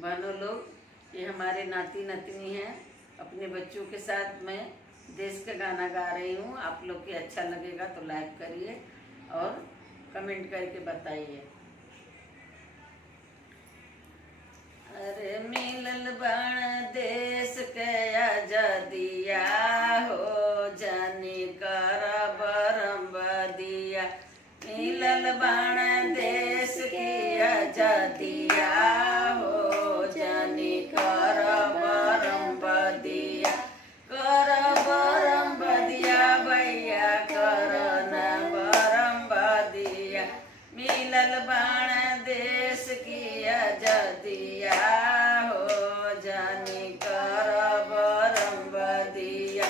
बहनों लोग, ये हमारे नाती नातनी हैं। अपने बच्चों के साथ मैं देश का गाना गा रही हूँ। आप लोग के अच्छा लगेगा तो लाइक करिए और कमेंट करके बताइए। अरे मिलल बाण देश के आजादिया हो, जानी कर बरम्बदिया। मिलल बाण देश की आजादिया हो, जानी कर बरम्बदिया। कर बरम्बदिया भैया, कर न बरम्बदिया। मिलल बाण देश की आजादिया हो, जानी कर बरम्बदिया।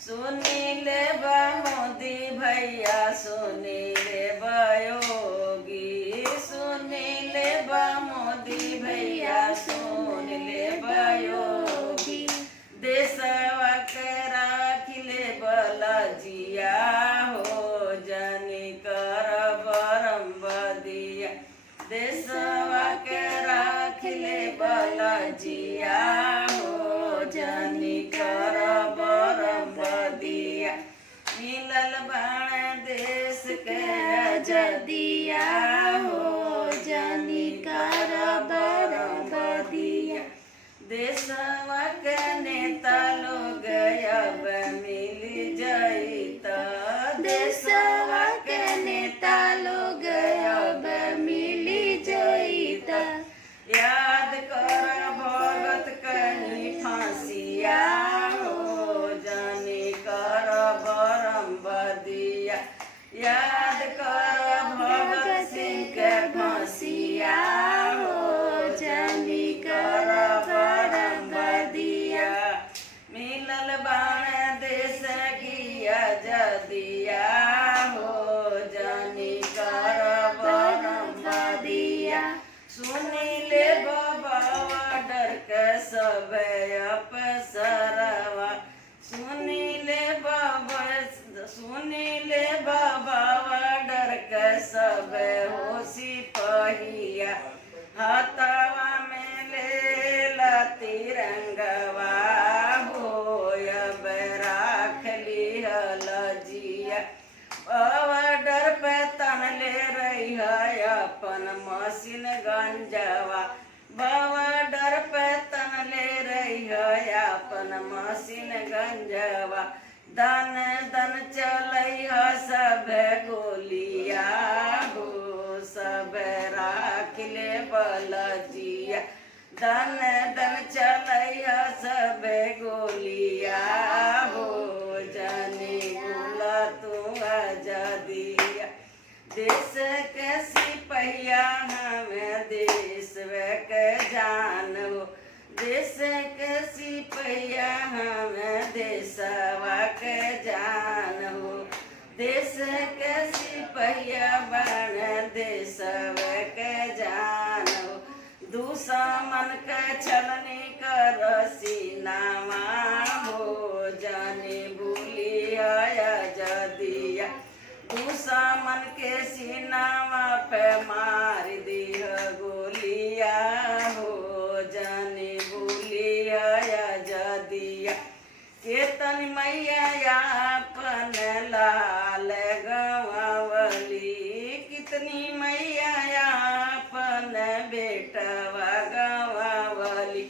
सुनी ले बा मोदी भैया, सुनी ले बा योगी। सुनी ले बा मोदी भैया, सुन ले बा योगी। देशवा के राखिले बलजिया हो, जानी कर बरम्बदिया। देशवा के राखिले बलजिया हो, जानी कर बरम्बदिया। मिलल बाण देश के आजादिया हो, जानी कर बरम्बदिया। देशवा के नेता लोग अब मिल जाइता। देशवा के नेता लोग अब मिल जाइता। याद कर भगत कहीं फांसिया हो, जानी कर बरम्बदिया। याद कर भगत सिंह के फांसिया हो, जानी कर बरम्बदिया। मिलल बाण देश की आजादिया हो, जानी कर बरम्बदिया। सुनी ले बाबा डर के सब अफसरवा। सुनी ले बाबा, सुनी ले बाबा डर के सब हो सिपहिया। हाथवा में ले ला तिरंगवा हो, अब राख लिहल जिया। डर पे तन ले रही है अपन मशीन गंजवा। डर पे तन ले रही है अपन मशीन गंजवा। दन दन चलई है सब गोलिया हो, सब राख ले बलजिया। दन दन चलई है सब गोलिया हो, जानी बोला तू आजादिया। देश के सिपहिया हमें देश के जान हो। देश के सिपहिया हमें देशवा के जान हो। देश के सिपहिया बन देशवा के जान हो। दुश्मन के छलनी कर सीनावा हो, जानी भूली आजादिया। दुश्मन के सीनावा पे मार दिह गोलिया हो, जानी भूली आजादिया। केतन मैया अपन लाल गंवावली। कितनी मैया अपन बेटवा गंवावली।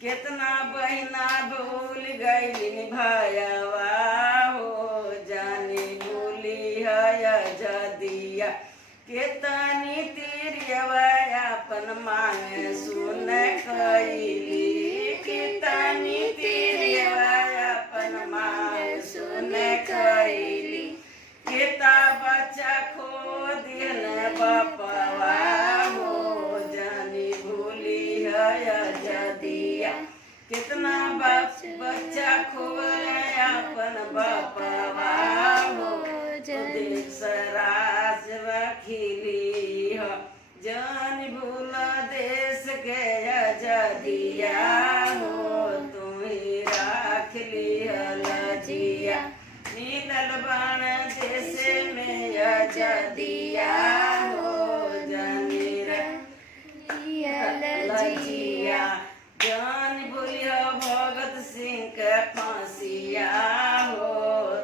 कितना बहिना भूल गई भाईवा हो, जानी भूली आजादिया। केतनी तिरियवा अपन मांग सुन कैली। केतनी तिरियवा अपन मांग सुन कैली। केता बच्चा खो दिल बपवा हो, जानी भूली आजादिया। कितना बच्चा खोए अपन बपवा हो, देश राज खिली हो। जान भूल देश के आजादिया हो, तुम ही राख लिहल जिया। मिलल बाण देश में आजादिया हो, जानी लजिया। लजिया जान बोलिया भगत सिंह के फांसिया हो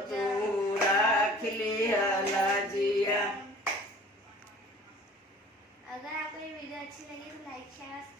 तू राख लिया लजिया। अगर आपको ये वीडियो अच्छी लगी तो लाइक शेयर